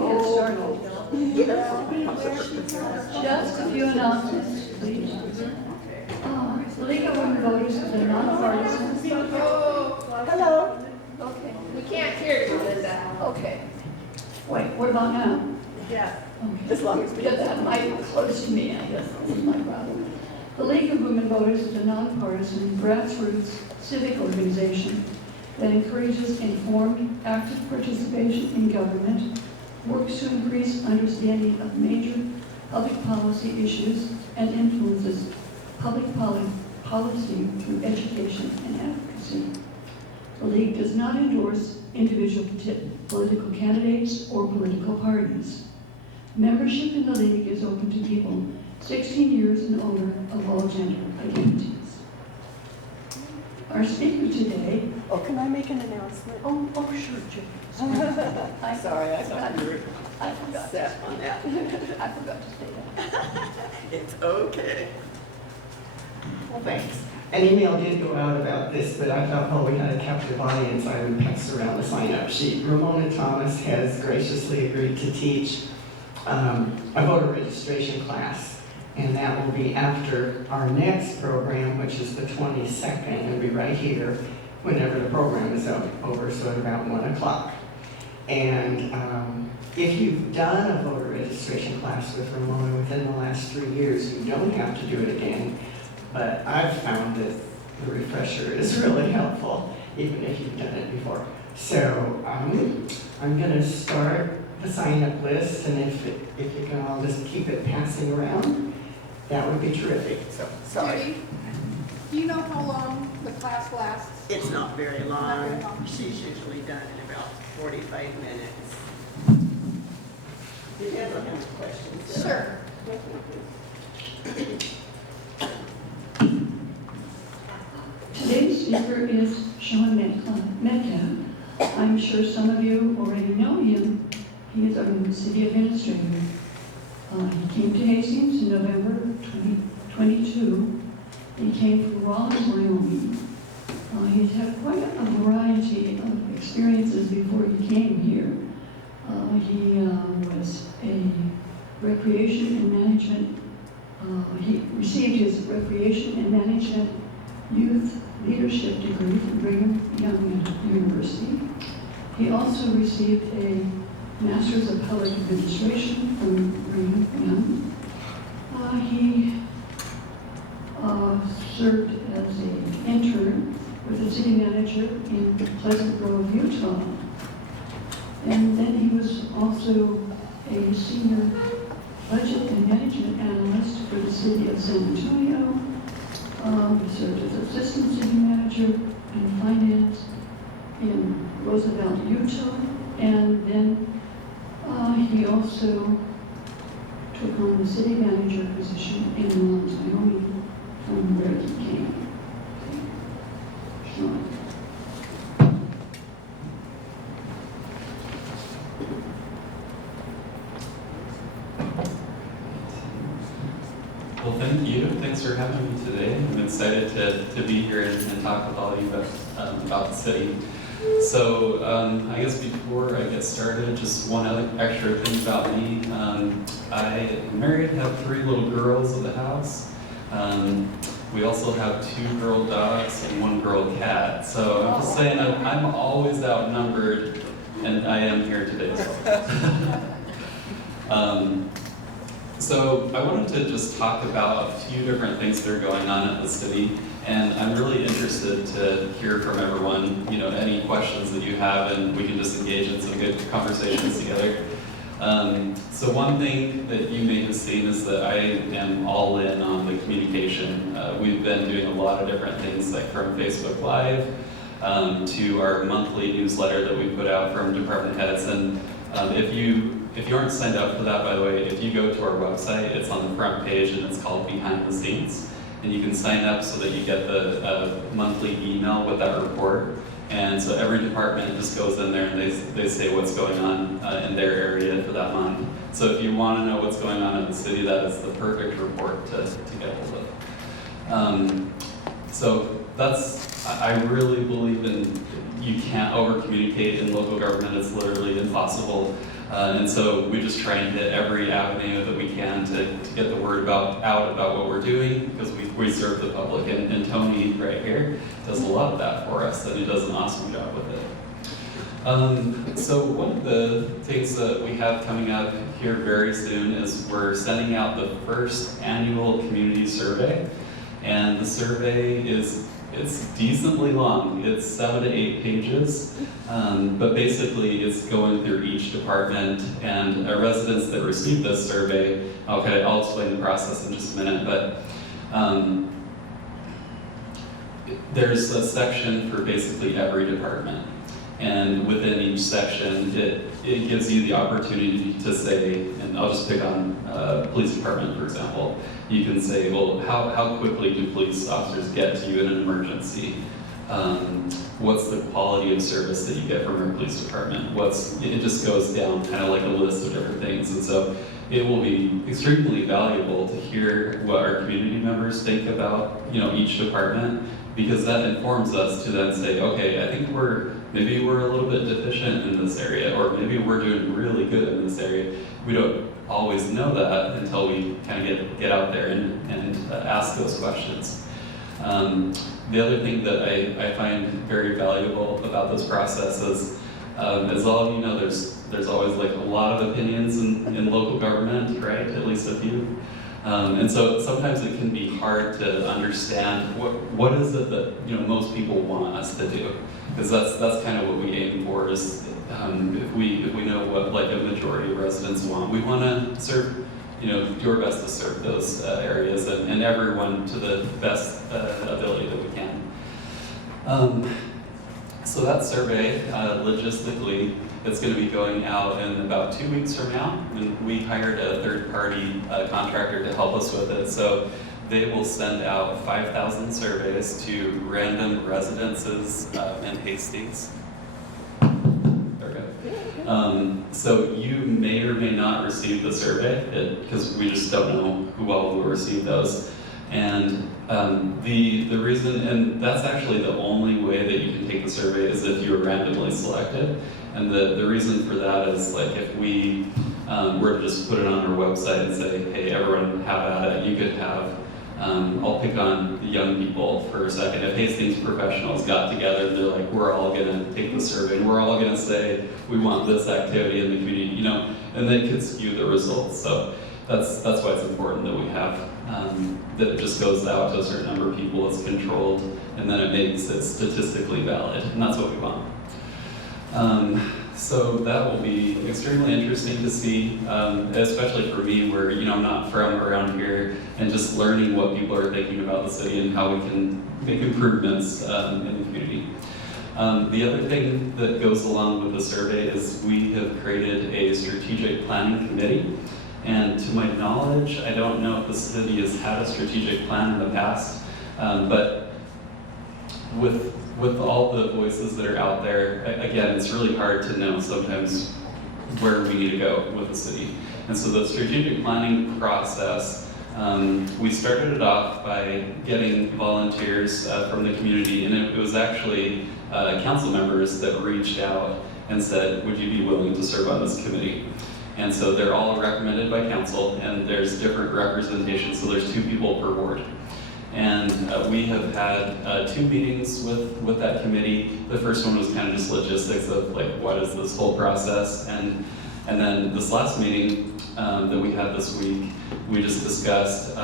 can get started. Just a few announcements, please. The League of Women Voters is a nonpartisan. Hello. Okay. We can't hear you, Linda. Okay. Wait, what about now? Yeah. Okay. As long as we Get that mic close to me, I guess that's my problem. The League of Women Voters is a nonpartisan, grassroots civic organization that encourages informed, active participation in government, works to increase understanding of major public policy issues, and influences public policy through education and advocacy. The League does not endorse individual political candidates or political parties. Membership in the League is open to people 16 years and older of all gender identities. Our speaker today. Oh, can I make an announcement? Oh, sure, Jim. I'm sorry, I thought you were I forgot. set on that. I forgot to say that. It's okay. Well, thanks. An email did go out about this, but I thought, oh, we had a captive audience, I would pass around the sign-up sheet. Ramona Thomas has graciously agreed to teach a voter registration class, and that will be after our next program, which is the 22nd. It'll be right here whenever the program is over, so at about 1 o'clock. And if you've done a voter registration class with Ramona within the last 3 years, you don't have to do it again. But I've found that the refresher is really helpful, even if you've done it before. So I'm going to start the sign-up list, and if you can all just keep it passing around, that would be terrific. So, sorry. Judy, do you know how long the class lasts? It's not very Not long. very long. She's usually done in about 45 minutes. Did you have any questions? Sure. Today's speaker is Shawn Metcalf. I'm sure some of you already know him. He is our city administrator. He came to Hastings in November 2022. He came from Rollins, Wyoming. He's had quite a variety of experiences before he came here. He was a recreation and management, he received his recreation and management youth leadership degree from Brigham Young University. He also received a Master's of Public Administration from Brigham Young. He served as an intern with the city manager in Pleasant Grove, Utah. And then he was also a senior budget and management analyst for the city of San Antonio. He served as assistant city manager in finance in Roosevelt, Utah. And then he also took on the city manager position in Rollins, Wyoming, from where he came. Shawn. Well, thank you. Thanks for having me today. I'm excited to be here and talk with all of you about the city. So I guess before I get started, just one other extra thing about me. I am married, have 3 little girls in the house. We also have 2 girl dogs and 1 girl cat. So I'm just saying I'm always outnumbered, and I am here today. So I wanted to just talk about a few different things that are going on at the city, and I'm really interested to hear from everyone, any questions that you have, and we can just engage in some good conversations together. So one thing that you may have seen is that I am all in on the communication. We've been doing a lot of different things, like from Facebook Live to our monthly newsletter that we put out from department heads. And if you aren't signed up for that, by the way, if you go to our website, it's on the front page and it's called Behind the Scenes. And you can sign up so that you get the monthly email with that report. And so every department just goes in there and they say what's going on in their area for that month. So if you want to know what's going on in the city, that is the perfect report to get hold of. So I really believe in you can't over communicate in local government. It's literally impossible. And so we just try and hit every avenue that we can to get the word out about what we're doing, because we serve the public, and Tony right here does a lot of that for us, and he does an awesome job with it. So one of the things that we have coming up here very soon is we're sending out the first annual community survey, and the survey it's decently long. It's 7 to 8 pages, but basically it's going through each department, and our residents that receive this survey, I'll explain the process in just a minute, but there's a section for basically every department. And within each section, it gives you the opportunity to say, and I'll just pick on police department, for example. You can say, well, how quickly do police officers get to you in an emergency? What's the quality of service that you get from your police department? It just goes down kind of like a list of different things. And so it will be extremely valuable to hear what our community members think about, each department, because that informs us to then say, okay, I think maybe we're a little bit deficient in this area, or maybe we're doing really good in this area. We don't always know that until we kind of get out there and ask those questions. The other thing that I find very valuable about this process is, as all of you know, there's always like a lot of opinions in local government, right? At least a few. And so sometimes it can be hard to understand what is it that most people want us to do, because that's kind of what we aim for. Is if we know what like a majority of residents want, we want to serve, do our best to serve those areas and everyone to the best ability that we can. So that survey, logistically, it's going to be going out in about 2 weeks from now, and we hired a third-party contractor to help us with it. So they will send out 5,000 surveys to random residences in Hastings. There we go. So you may or may not receive the survey, because we just don't know who all will receive those. And the reason, and that's actually the only way that you can take the survey, is if you're randomly selected. And the reason for that is, like, if we were to just put it on our website and say, hey, everyone have at it, you could have, I'll pick on the young people for a second. If Hastings professionals got together and they're like, we're all gonna take the survey, and we're all gonna say, we want this activity in the community, and they could skew the results. So that's why it's important that we have, that it just goes out to a certain number of people, it's controlled, and then it makes it statistically valid, and that's what we want. So that will be extremely interesting to see, especially for me, where I'm not from around here, and just learning what people are thinking about the city and how we can make improvements in the community. The other thing that goes along with the survey is we have created a strategic planning committee. And to my knowledge, I don't know if the city has had a strategic plan in the past, but with all the voices that are out there, again, it's really hard to know sometimes where we need to go with the city. And so the strategic planning process, we started it off by getting volunteers from the community, and it was actually council members that reached out and said, would you be willing to serve on this committee? And so they're all recommended by council, and there's different representations, so there's 2 people per ward. And we have had 2 meetings with that committee. The first one was kind of just logistics of like, what is this whole process? And then this last meeting that we had this week, we just discussed,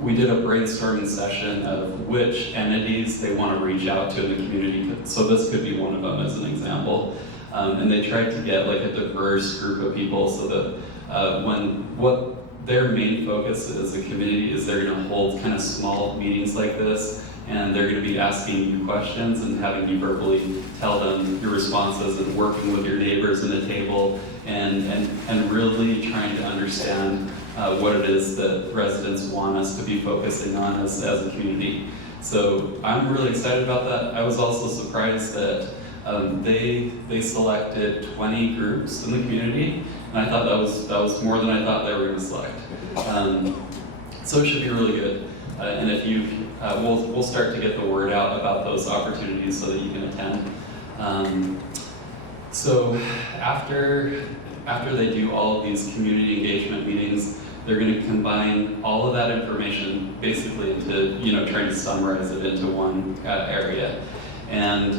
we did a brainstorming session of which entities they want to reach out to in the community. So this could be one of them as an example. And they tried to get like a diverse group of people so that what their main focus as a community is, they're going to hold kind of small meetings like this, and they're going to be asking you questions and having you verbally tell them your responses, and working with your neighbors in a table, and really trying to understand what it is that residents want us to be focusing on as a community. So I'm really excited about that. I was also surprised that they selected 20 groups in the community, and I thought that was more than I thought they were going to select. So it should be really good. And if you, we'll start to get the word out about those opportunities so that you can attend. So after they do all of these community engagement meetings, they're going to combine all of that information basically into, trying to summarize it into one area. And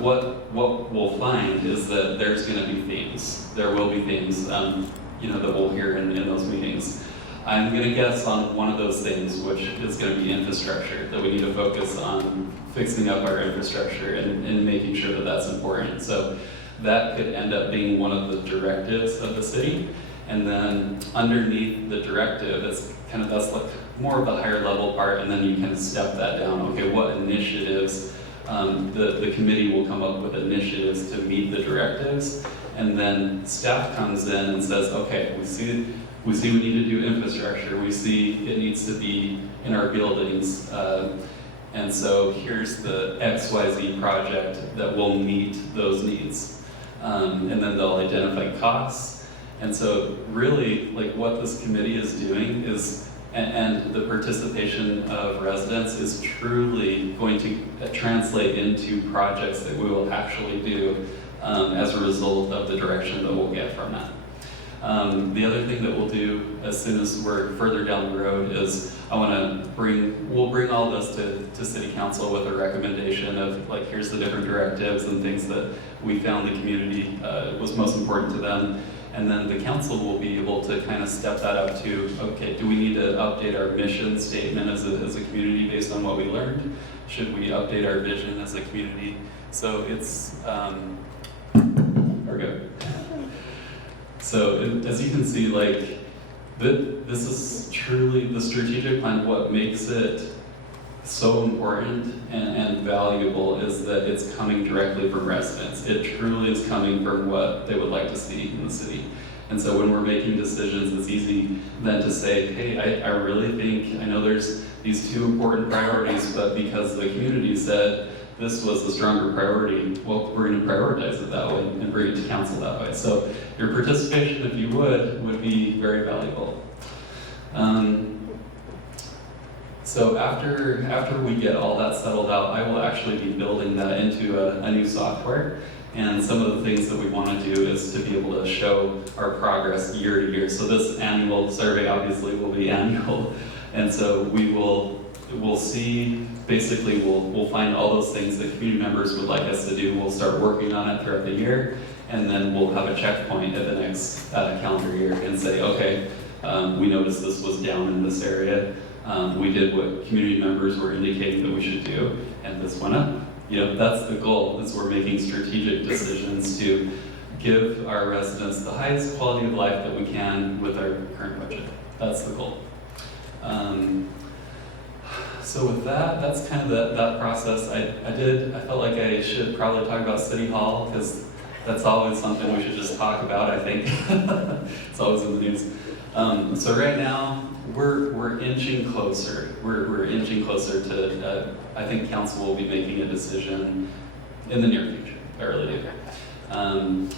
what we'll find is that there's going to be themes. There will be themes, that we'll hear in those meetings. I'm going to guess on one of those things, which is going to be infrastructure, that we need to focus on fixing up our infrastructure and making sure that that's important. So that could end up being one of the directives of the city. And then underneath the directive, that's like more of the higher level part, and then you kind of step that down. Okay, what initiatives, the committee will come up with initiatives to meet the directives, and then staff comes in and says, okay, we see we need to do infrastructure, we see it needs to be in our buildings, and so here's the XYZ project that will meet those needs. And then they'll identify costs. And so really, like what this committee is doing is, and the participation of residents is truly going to translate into projects that we will actually do as a result of the direction that we'll get from that. The other thing that we'll do as soon as we're further down the road is we'll bring all this to City Council with a recommendation of like, here's the different directives and things that we found the community was most important to them. And then the council will be able to kind of step that up to, okay, do we need to update our mission statement as a community based on what we learned? Should we update our vision as a community? So it's, we're good. So as you can see, like, this is truly the strategic plan. What makes it so important and valuable is that it's coming directly from residents. It truly is coming from what they would like to see in the city. And so when we're making decisions, it's easy then to say, hey, I really think, I know there's these two important priorities, but because the community said this was the stronger priority, well, we're going to prioritize it that way and bring it to council that way. So your participation, if you would be very valuable. So after we get all that settled out, I will actually be building that into a new software. And some of the things that we want to do is to be able to show our progress year to year. So this annual survey obviously will be annual. And so we'll see, basically we'll find all those things that community members would like us to do. We'll start working on it throughout the year. And then we'll have a checkpoint at the next calendar year and say, okay, we noticed this was down in this area. We did what community members were indicating that we should do, and this went up. That's the goal, is we're making strategic decisions to give our residents the highest quality of life that we can with our current budget. That's the goal. So with that's kind of that process. I felt like I should probably talk about City Hall, because that's always something we should just talk about, I think. It's always in the news. So right now, we're inching closer. We're inching closer to, I think council will be making a decision in the near future, I really do.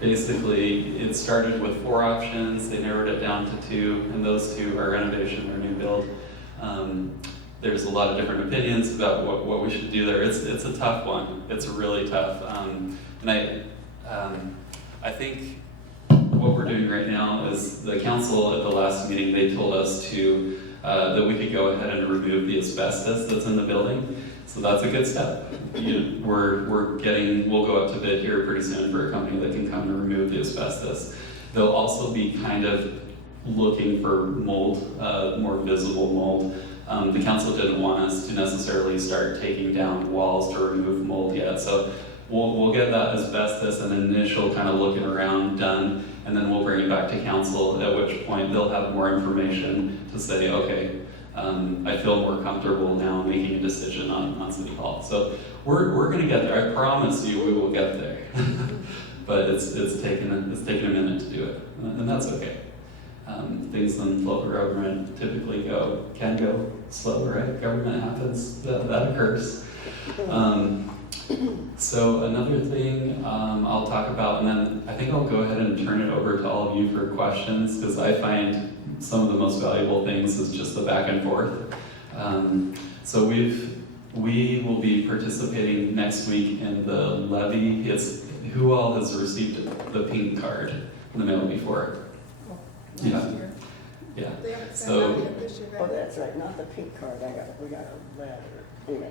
Basically, it started with 4 options. They narrowed it down to 2, and those 2 are renovation or new build. There's a lot of different opinions about what we should do there. It's a tough one. It's really tough. And I think what we're doing right now is the council at the last meeting, they told us to that we could go ahead and remove the asbestos that's in the building. So that's a good step. We'll go up to bid here pretty soon for a company that can come and remove the asbestos. They'll also be kind of looking for mold, more visible mold. The council didn't want us to necessarily start taking down walls to remove mold yet. So we'll get that asbestos and initial kind of looking around done, and then we'll bring it back to council, at which point they'll have more information to say, okay, I feel more comfortable now making a decision on City Hall. So we're going to get there. I promise you we will get there. But it's taken a minute to do it, and that's okay. Things in local government typically can go slow, right? Government happens, that occurs. So another thing I'll talk about, and then I think I'll go ahead and turn it over to all of you for questions, because I find some of the most valuable things is just the back and forth. So we will be participating next week in the levy. Who all has received the pink card in the mail before? Yeah. Yeah. They haven't sent So- out yet this year. Oh, that's right, not the pink card, we got a letter. Anyway.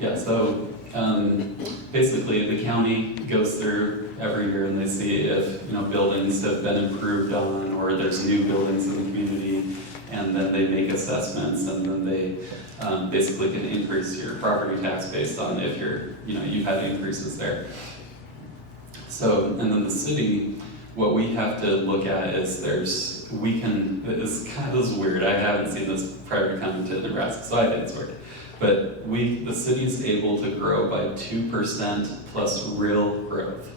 Yeah, so basically the county goes through every year and they see if buildings have been improved on or there's new buildings in the community, and then they make assessments, and then they basically can increase your property tax based on if you've had increases there. So, and then the city, what we have to look at is this is weird. I haven't seen this prior to coming to Nebraska, so I think it's weird. But the city is able to grow by 2% plus real growth.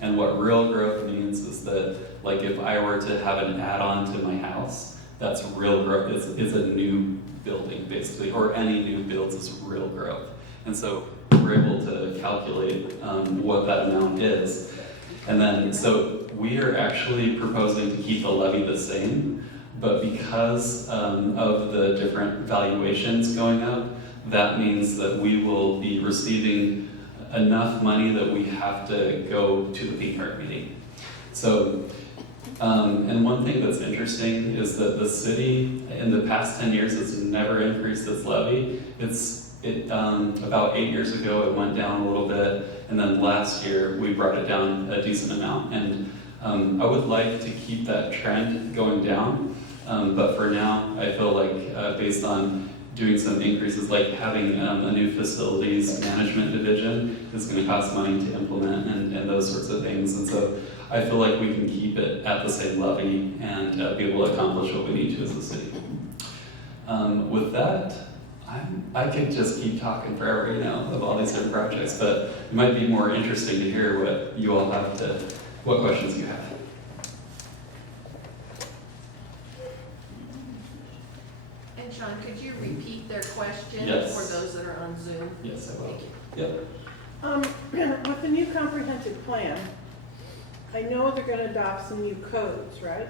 And what real growth means is that, like, if I were to have an add-on to my house, that's real growth. It's a new building, basically, or any new builds is real growth. And so we're able to calculate what that amount is. And then, so we are actually proposing to keep the levy the same, but because of the different valuations going up, that means that we will be receiving enough money that we have to go to the pink card meeting. So, and one thing that's interesting is that the city, in the past 10 years, has never increased its levy. About 8 years ago, it went down a little bit, and then last year, we brought it down a decent amount. And I would like to keep that trend going down, but for now, I feel like based on doing some increases, like having a new facilities management division is going to cost money to implement and those sorts of things. And so I feel like we can keep it at the same levy and be able to accomplish what we need to as a city. With that, I could just keep talking forever, of all these different projects, but it might be more interesting to hear what you all have what questions you have. And Shawn, could you repeat their question Yes. for those that are on Zoom? Yes, I will. Thank you. Yep. With the new comprehensive plan, I know they're gonna adopt some new codes, right?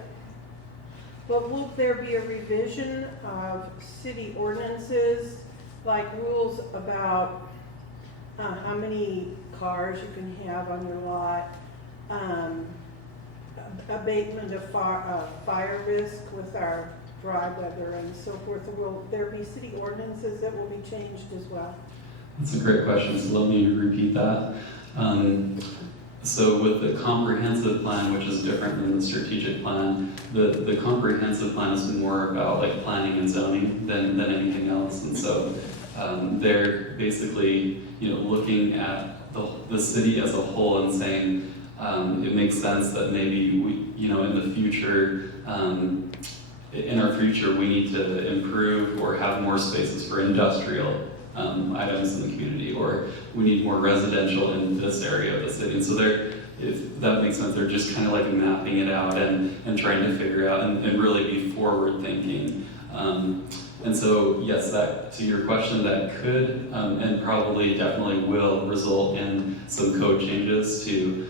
But will there be a revision of city ordinances, like rules about how many cars you can have on your lot, abatement of fire risk with our dry weather and so forth? Will there be city ordinances that will be changed as well? That's a great question, so let me repeat that. So with the comprehensive plan, which is different than the strategic plan, the comprehensive plan is more about like planning and zoning than anything else. And so they're basically looking at the city as a whole and saying it makes sense that maybe we, in the future, in our future, we need to improve or have more spaces for industrial items in the community, or we need more residential in this area of the city. And so if that makes sense, they're just kind of like mapping it out and trying to figure out and really be forward thinking. And so, yes, that to your question, that could and probably definitely will result in some code changes to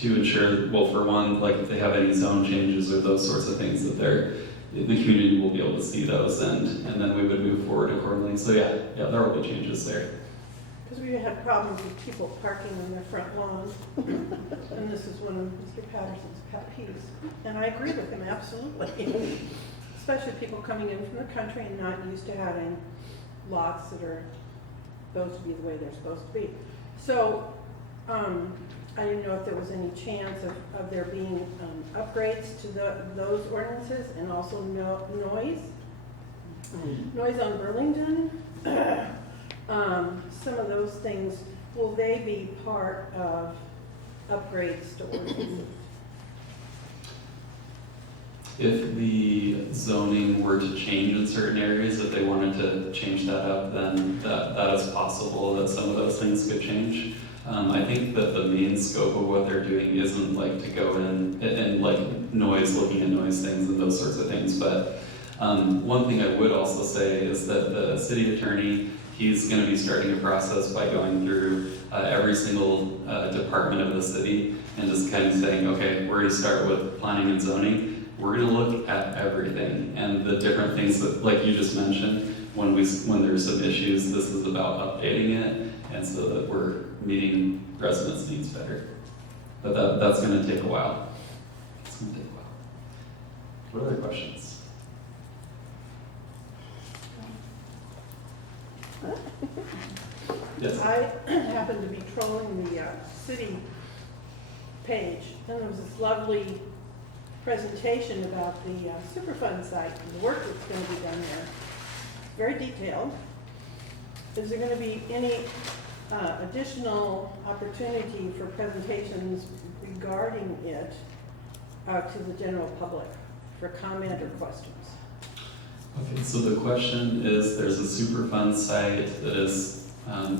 ensure, well, for one, like if they have any zone changes or those sorts of things, that the community will be able to see those, and then we would move forward accordingly. So yeah, there will be changes there. Because we had problems with people parking on their front lawns, and this is one of Mr. Patterson's pet peeves. And I agree with him, absolutely. Especially people coming in from the country and not used to having lots that are supposed to be the way they're supposed to be. So, I didn't know if there was any chance of there being upgrades to those ordinances, and also noise. Noise on Burlington. Some of those things, will they be part of upgrades to ordinances? If the zoning were to change in certain areas, if they wanted to change that up, then that is possible that some of those things could change. I think that the main scope of what they're doing isn't like to go in and like looking at noise things and those sorts of things. But one thing I would also say is that the city attorney, he's going to be starting a process by going through every single department of the city and just kind of saying, okay, we're going to start with planning and zoning. We're going to look at everything and the different things that, like you just mentioned, when there's some issues, this is about updating it, and so that we're meeting residents' needs better. But that's going to take a while. It's going to take a while. What other questions? Yes. I happened to be trolling the city page, and there was this lovely presentation about the Superfund site and the work that's going to be done there. Very detailed. Is there going to be any additional opportunity for presentations regarding it to the general public for comment or questions? Okay, so the question is, there's a Superfund site that is,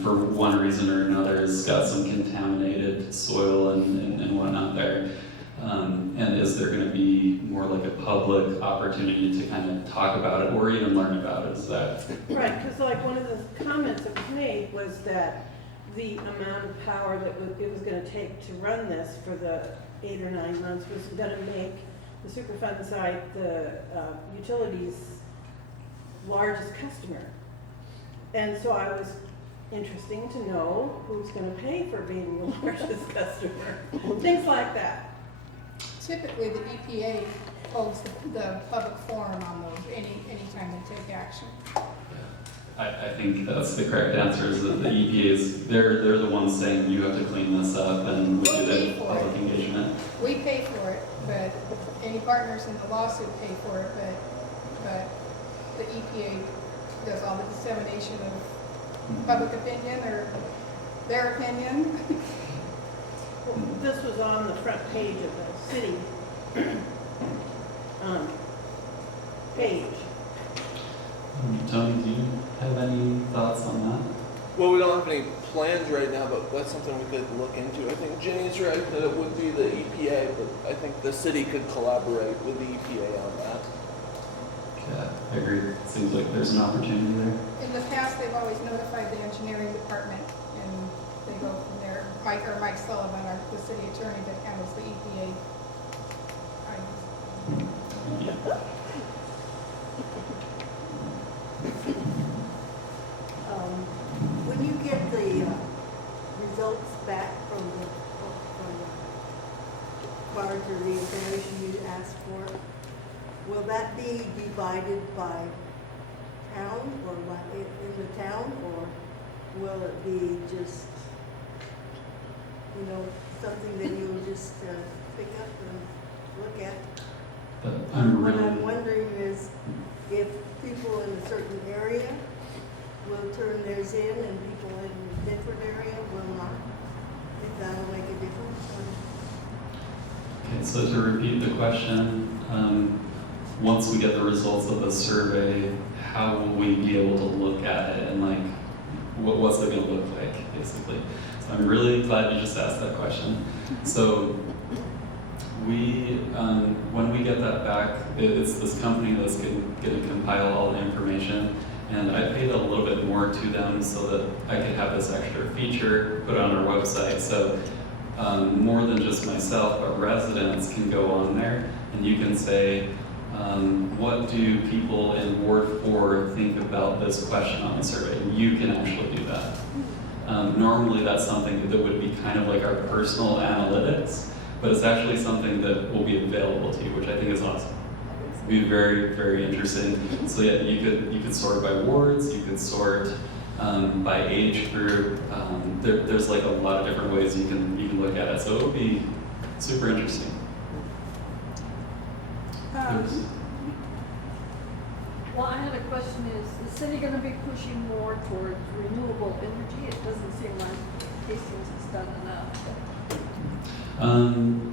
for one reason or another, has got some contaminated soil and whatnot there. And is there going to be more like a public opportunity to kind of talk about it or even learn about it? Is that right? Because like one of the comments that was made was that the amount of power that it was going to take to run this for the 8 or 9 months was going to make the Superfund site the utilities' largest customer. And so I was interesting to know who's going to pay for being the largest customer. Things like that. Typically, the EPA holds the public forum on those anytime they take action. I think that's the correct answer, is that the EPA is, they're the ones saying you have to clean this up, and we do the public engagement. We pay for it, but any partners in the lawsuit pay for it, but the EPA does all the dissemination of public opinion or their opinion. Well, this was on the front page of the city page. Tony, do you have any thoughts on that? Well, we don't have any plans right now, but that's something we could look into. I think Jenny's right that it would be the EPA, but I think the city could collaborate with the EPA on that. Yeah, I agree. It seems like there's an opportunity there. In the past, they've always notified the engineering department, and they go from there. Mike Sullivan, the city attorney that handles the EPA. Yeah. When you get the results back from the cards or the information you asked for, will that be divided by town or in the town, or will it be just, something that you'll just pick up and look at? But What I'm wondering is if people in a certain area will turn theirs in and people in a different area will not, if that'll make a difference. Okay, so to repeat the question, once we get the results of the survey, how will we be able to look at it and like, what's it going to look like, basically? So I'm really glad you just asked that question. So when we get that back, it's this company that's going to compile all the information, and I paid a little bit more to them so that I could have this extra feature put on our website. So more than just myself, but residents can go on there, and you can say, what do people in Ward 4 think about this question on the survey? And you can actually do that. Normally that's something that would be kind of like our personal analytics, but it's actually something that will be available to you, which I think is awesome. It'd be very, very interesting. So yeah, you could sort by wards, you could sort by age group. There's like a lot of different ways you can look at it. So it would be super interesting. Well, I had a question, is the city going to be pushing more towards renewable energy? It doesn't seem like Hastings has done enough.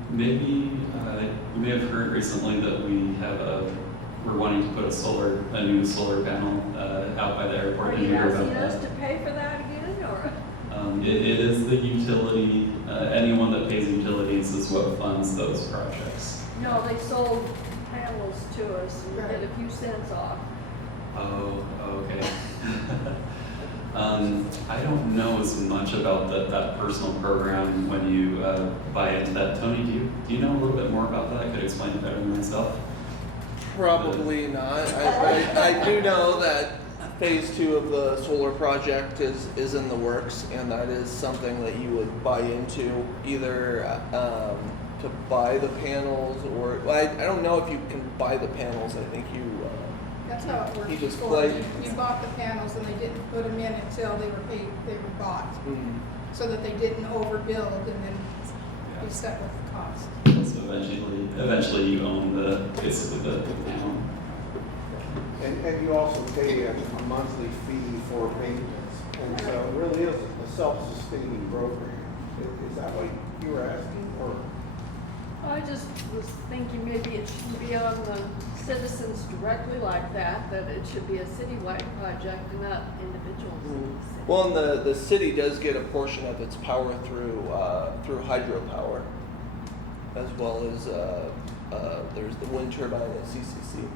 Maybe you may have heard recently that we're wanting to put a new solar panel out by the airport. Are Did you hear about asking us that? to pay for that again, or? It is the utility, anyone that pays utilities is what funds those projects. No, they sold panels to us and we get a few cents off. Oh, okay. I don't know as much about that personal program when you buy into that. Tony, do you know a little bit more about that? I could explain it better than myself. Probably not. I do know that phase 2 of the solar project is in the works, and that is something that you would buy into, either to buy the panels, or well, I don't know if you can buy the panels. I think you That's how it worked You just before. play- You bought the panels and they didn't put them in until they were bought, so that they didn't overbuild and then be stuck with the cost. So eventually you own basically the panel. And you also pay a monthly fee for maintenance, and so it really is a self-sustaining program. Is that what you were asking, or? I just was thinking maybe it shouldn't be on the citizens directly like that it should be a citywide project and not individual cities. Well, and the city does get a portion of its power through hydropower, as well as there's the wind turbine at CCC.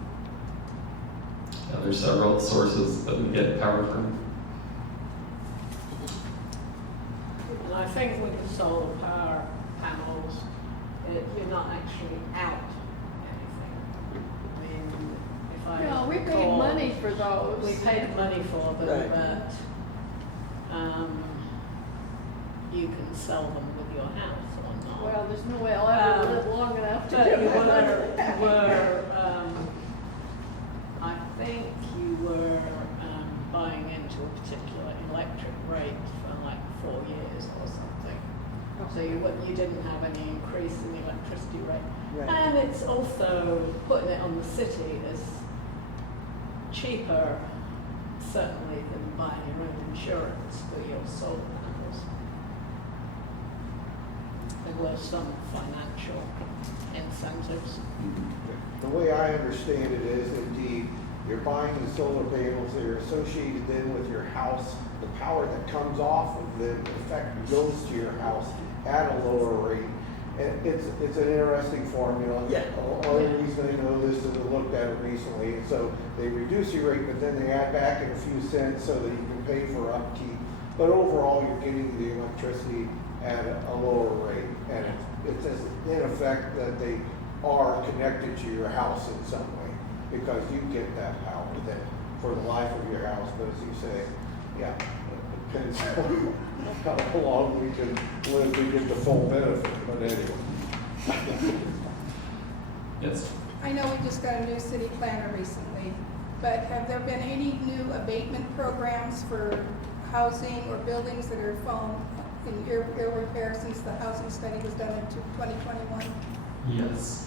Yeah, there's several sources that we get power from. And I think with the solar power panels, you're not actually out anything. I mean, if I No, we paid recall, money for those. we paid money for them, Right. but you can sell them with your house or not. Well, there's no way I'll ever live long enough to But do you it. I think you were buying into a particular electric rate for like 4 years or something. So you didn't have any increase in the electricity rate. Right. And it's also, putting it on the city is cheaper, certainly, than buying your own insurance for your solar panels. There were some financial incentives. The way I understand it is, indeed, you're buying the solar panels, they're associated then with your house. The power that comes off of them, in fact, goes to your house at a lower rate. And it's an interesting formula. Yeah. The only reason I know this is I looked at it recently. And so they reduce your rate, but then they add back in a few cents so that you can pay for upkeep. But overall, you're getting the electricity at a lower rate. And it's in effect that they are connected to your house in some way, because you get that power then for the life of your house. But as you say, yeah, it depends on how long we can live to get the full benefit. But anyway. Yes. I know we just got a new city planner recently, but have there been any new abatement programs for housing or buildings that are fallen in ear repair since the housing study was done in 2021? Yes.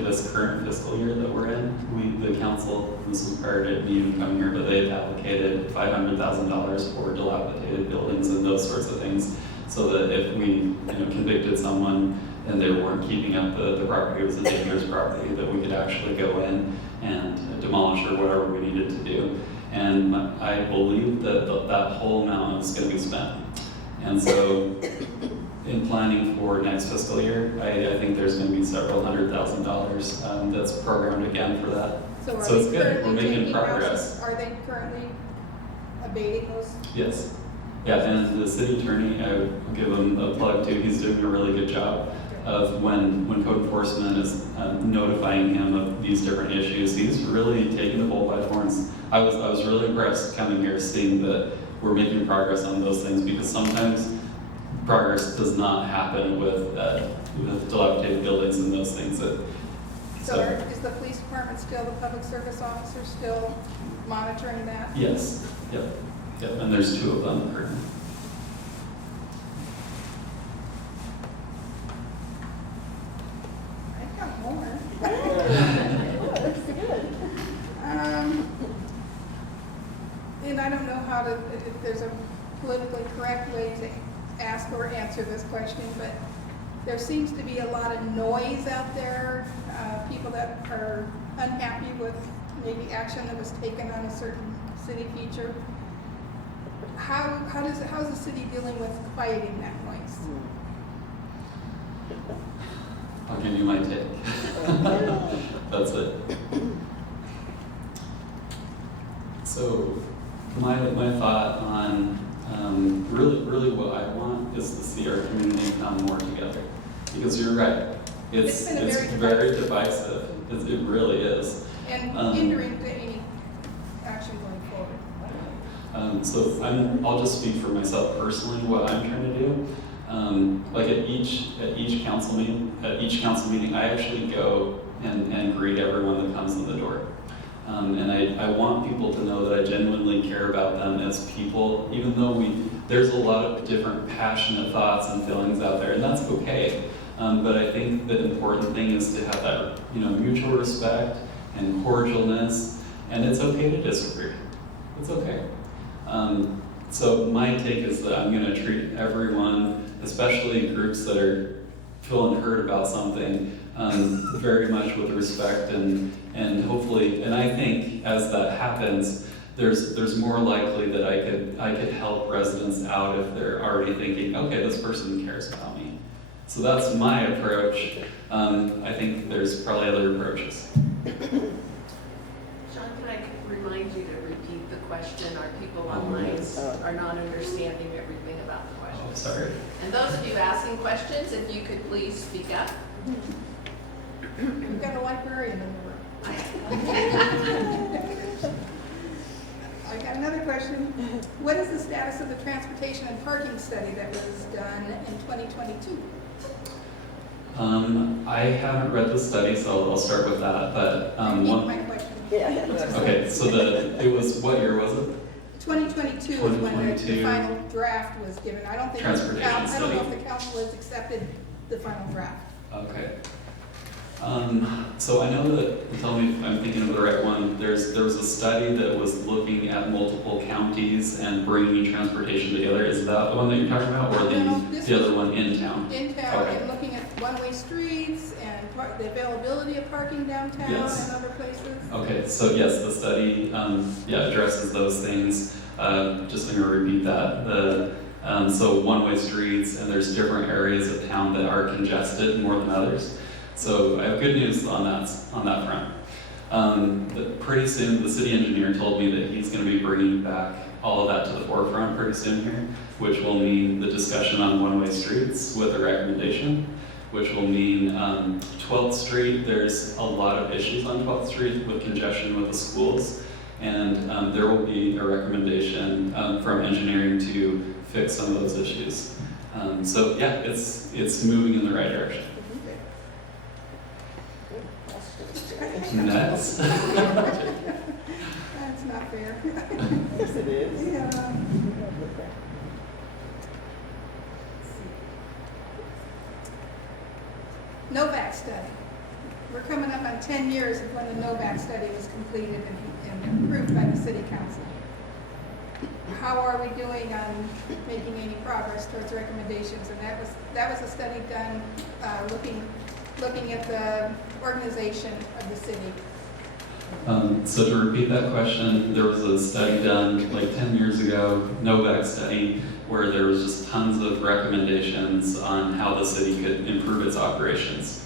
This current fiscal year that we're in, the council, this was prior to me even coming here, but they had allocated $500,000 for dilapidated buildings and those sorts of things, so that if we convicted someone and they weren't keeping up the property, it was a dangerous property, that we could actually go in and demolish or whatever we needed to do. And I believe that that whole amount is going to be spent. And so in planning for next fiscal year, I think there's going to be several $100,000 that's programmed again for that. So are So it's they good. We're currently making taking progress. houses? Are they currently abating those? Yes. Yeah, and the city attorney, I will give him a plug too. He's doing a really good job of when code enforcement is notifying him of these different issues. He's really taking the bull by the horns. I was really impressed coming here, seeing that we're making progress on those things, because sometimes progress does not happen with dilapidated buildings and those things. Is the police department still, the public service officer still monitoring that? Yes. Yep. And there's 2 of them currently. I've got more. That's good. And I don't know how to, if there's a politically correct way to ask or answer this question, but there seems to be a lot of noise out there, people that are unhappy with maybe action that was taken on a certain city feature. How's the city dealing with quieting that noise? I'll give you my take. That's it. So My thought on really what I want is to see our community come more together. Because you're right, It's been a very divisive. It really is. And hindering any action going forward. So I'll just speak for myself personally. What I'm trying to do, like at each council meeting, I actually go and greet everyone that comes in the door. And I want people to know that I genuinely care about them as people, even though there's a lot of different passionate thoughts and feelings out there, and that's okay. But I think the important thing is to have that, mutual respect and cordialness, and it's okay to disagree. It's okay. So my take is that I'm going to treat everyone, especially groups that are feeling hurt about something, very much with respect and hopefully, and I think as that happens, there's more likely that I could help residents out if they're already thinking, okay, this person cares about me. So that's my approach. I think there's probably other approaches. Shawn, can I remind you to repeat the question? Our people online are not understanding everything about the question. Oh, sorry. And those of you asking questions, if you could please speak up. We've got a librarian in the room. I got another question. What is the status of the transportation and parking study that was done in 2022? I haven't read the study, so I'll start with that. But My question. okay, so it was, what year was it? 2022 is when the 2022. final draft was given. I don't think, Transportation I don't know study. if the council has accepted the final draft. Okay. So I know that, tell me if I'm thinking of the right one, there was a study that was looking at multiple counties and bringing transportation together. Is that the one that you're talking about, or No, the other one in town? In town, Okay. and looking at one-way streets and the availability of parking downtown Yes. and other places. Okay, so yes, the study, addresses those things. Just going to repeat that. So one-way streets, and there's different areas of town that are congested more than others. So I have good news on that front. Pretty soon, the city engineer told me that he's going to be bringing back all of that to the forefront pretty soon here, which will mean the discussion on one-way streets with a recommendation, which will mean 12th Street. There's a lot of issues on 12th Street with congestion with the schools, and there will be a recommendation from engineering to fix some of those issues. So yeah, it's moving in the right direction. Next. That's not fair. Yes, it is. Yeah. Novak study. We're coming up on 10 years of when the Novak study was completed and approved by the city council. How are we doing on making any progress towards recommendations? And that was a study done looking at the organization of the city. So to repeat that question, there was a study done like 10 years ago, Novak study, where there was just tons of recommendations on how the city could improve its operations.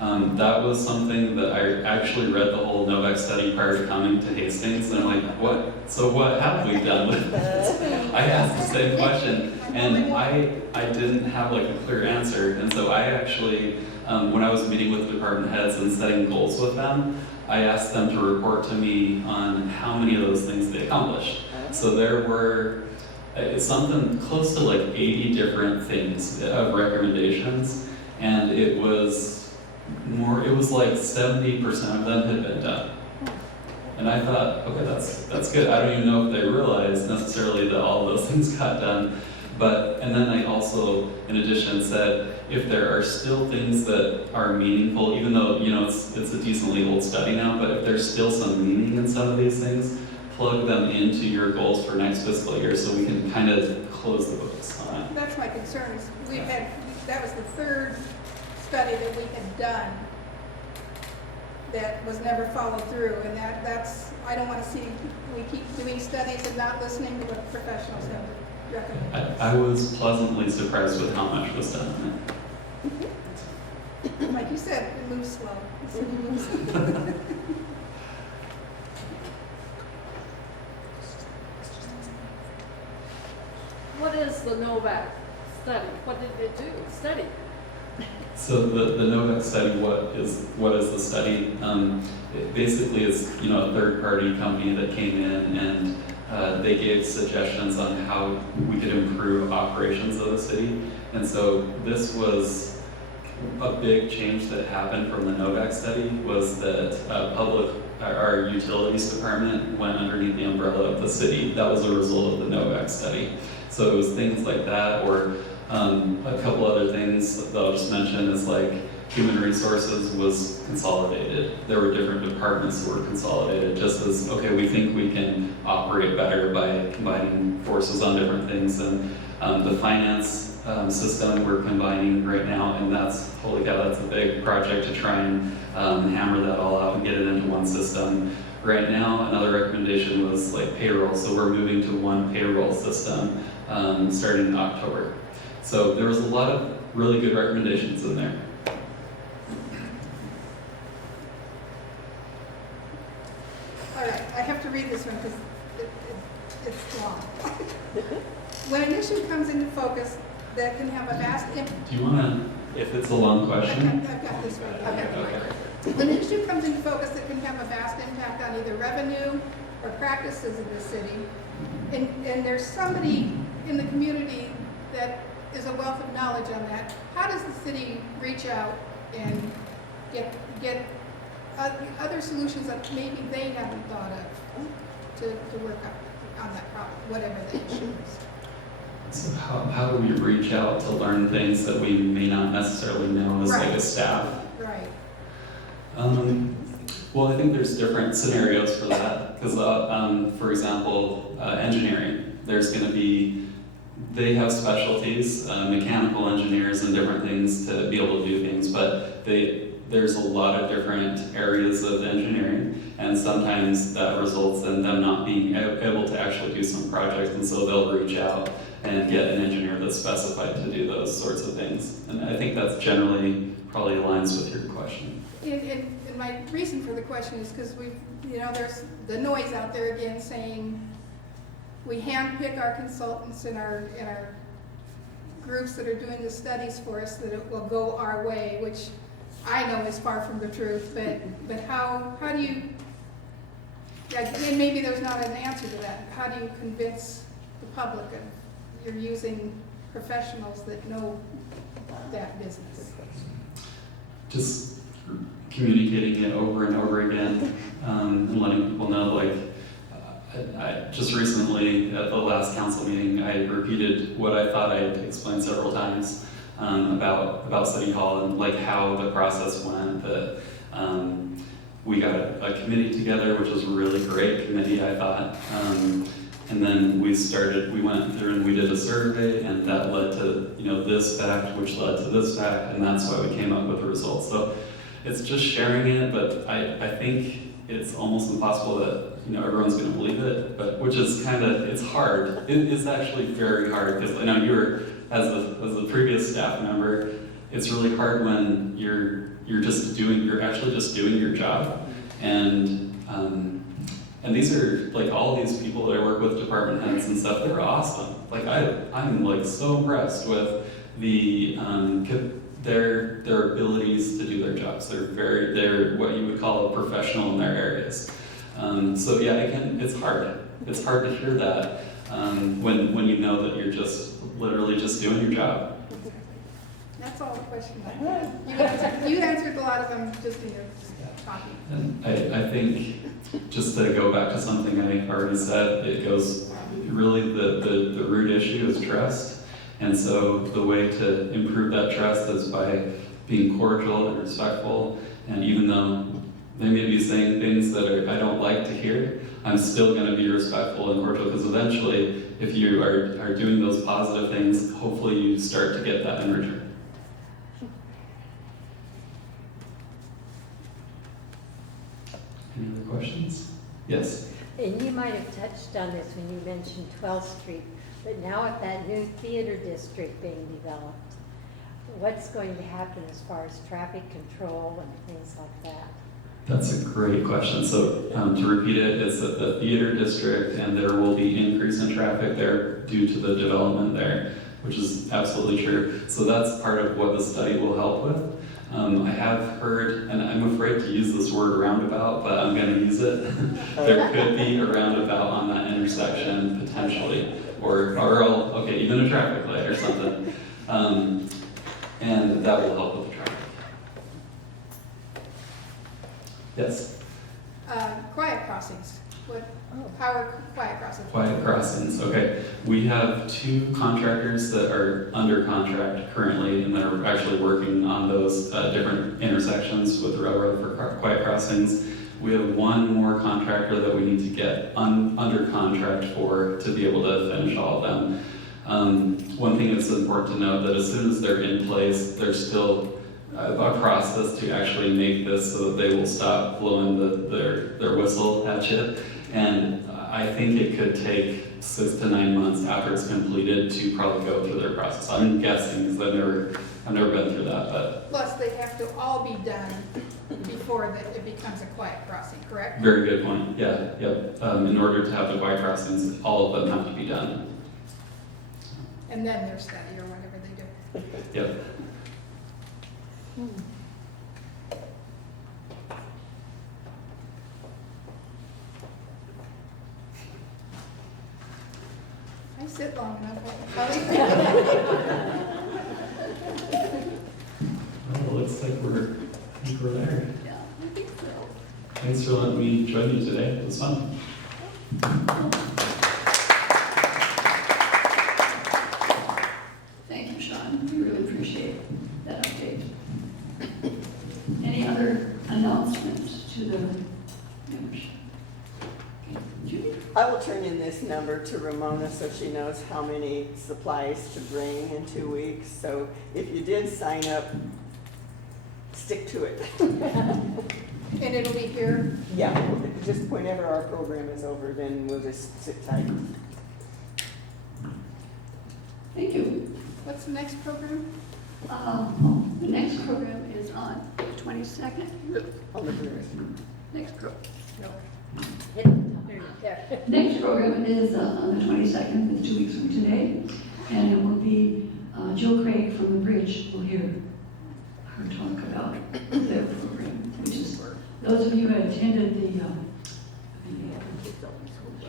That was something that I actually read the whole Novak study prior to coming to Hastings, and I'm like, what? So what have we done with this? I asked the same question, and I didn't have like a clear answer, and so I actually, when I was meeting with department heads and setting goals with them, I asked them to report to me on how many of those things they accomplished. So there were something close to like 80 different things of recommendations, and it was like 70% of them had been done. And I thought, okay, that's good. I don't even know if they realized necessarily that all of those things got done. And then I also, in addition, said, if there are still things that are meaningful, even though, it's a decently old study now, but if there's still some meaning in some of these things, plug them into your goals for next fiscal year so we can kind of close the books on it. That's my concern. Is that was the third study that we had done that was never followed through, and that's, I don't want to see, we keep doing studies and not listening to what professionals have recommended. I was pleasantly surprised with how much was done on it. Like you said, it moves slow. Novak study? What did it do? Study? So the Novak study, what is the study? It basically is, you know, a third-party company that came in and they gave suggestions on how we could improve operations of the city. And so this was a big change that happened from the Novak study, was that our utilities department went underneath the umbrella of the city. That was a result of the Novak study. So it was things like that, or a couple other things that I'll just mention is like human resources was consolidated. There were different departments that were consolidated, just as, okay, we think we can operate better by combining forces on different things. And the finance system we're combining right now, and that's, holy cow, that's a big project to try and hammer that all out and get it into one system. Right now, another recommendation was like payroll, so we're moving to one payroll system starting in October. So there was a lot of really good recommendations in there. All right, I have to read this one because it's long. When an issue comes into focus that can have a vast impact. Do you want to, if it's a long question? I've got this one. Okay. When an issue comes into focus that can have a vast impact on either revenue or practices of the city, and there's somebody in the community that is a wealth of knowledge on that, how does the city reach out and get other solutions that maybe they haven't thought of to work on that problem, whatever the issue is? So how do we reach out to learn things that we may not necessarily know as like a staff? Right. Well, I think there's different scenarios for that, because for example, engineering, there's going to be, they have specialties, mechanical engineers and different things to be able to do things, but there's a lot of different areas of engineering, and sometimes that results in them not being able to actually do some projects, and so they'll reach out and get an engineer that's specified to do those sorts of things. And I think that's generally probably aligns with your question. And my reason for the question is because there's the noise out there again saying we handpick our consultants and our groups that are doing the studies for us that it will go our way, which I know is far from the truth, but how do you, and maybe there's not an answer to that, how do you convince the public that you're using professionals that know that business? Just communicating it over and over again, and letting people know, like, I just recently at the last council meeting, I repeated what I thought I had explained several times about City Hall and like how the process went. That we got a committee together, which was a really great committee, I thought. And then we went through and we did a survey, and that led to this fact, which led to this fact, and that's why we came up with the results. So it's just sharing it, but I think it's almost impossible that everyone's going to believe it, but which is it's hard. It is actually very hard, because I know you're as a previous staff member, it's really hard when you're actually just doing your job, and these are like all these people that I work with, department heads and stuff. They're awesome. Like I'm like so impressed with their abilities to do their jobs. They're what you would call a professional in their areas. So yeah, it's hard. It's hard to hear that when you know that you're just literally just doing your job. That's all the questions I had. You answered a lot of them just in your talking. And I think, just to go back to something I already said, it goes, really the root issue is trust. And so the way to improve that trust is by being cordial and respectful. And even though they may be saying things that I don't like to hear, I'm still going to be respectful and cordial, because eventually, if you are doing those positive things, hopefully you start to get that in return. Any other questions? Yes? And you might have touched on this when you mentioned 12th Street, but now with that new theater district being developed, what's going to happen as far as traffic control and things like that? That's a great question. So to repeat it, it's at the theater district, and there will be increase in traffic there due to the development there. which is absolutely true. So that's part of what the study will help with. I have heard, and I'm afraid to use this word roundabout, but I'm going to use it. There could be a roundabout on that intersection potentially, or okay, even a traffic light or something, and that will help with the traffic. Yes. Quiet crossings. How are quiet crossings? Quiet crossings, okay. We have 2 contractors that are under contract currently, and they're actually working on those different intersections with the railroad for quiet crossings. We have 1 more contractor that we need to get under contract for to be able to finish all of them. One thing that's important to note that as soon as they're in place, there's still a process to actually make this so that they will stop blowing their whistle at you. And I think it could take 6 to 9 months after it's completed to probably go through their process. I'm guessing because I've never been through that, but. Plus, they have to all be done before it becomes a quiet crossing, correct? Very good point, yeah, yep. In order to have the quiet crossings, all of them have to be done. And then their study or whatever they do. Yep. I sit long enough. Well, it looks like we're there. Yeah, I think so. Thanks for letting me join you today. It was fun. Thank you, Shawn. We really appreciate that update. Any other announcements to the members? Okay, Judy? I will turn in this number to Ramona so she knows how many supplies to bring in 2 weeks. So if you did sign up, stick to it. And it'll be here. Yeah, just whenever our program is over, then we'll just sit tight. Thank you. What's the next program? The next program is on the 22nd. On the bridge. Next program. Hit the top. Next program is on the 22nd, it's 2 weeks from today, and it will be Jill Craig from the Bridge will hear her talk about their program, which is, those of you who attended the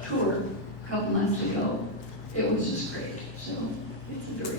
tour a couple months ago, it was just great. So it's a very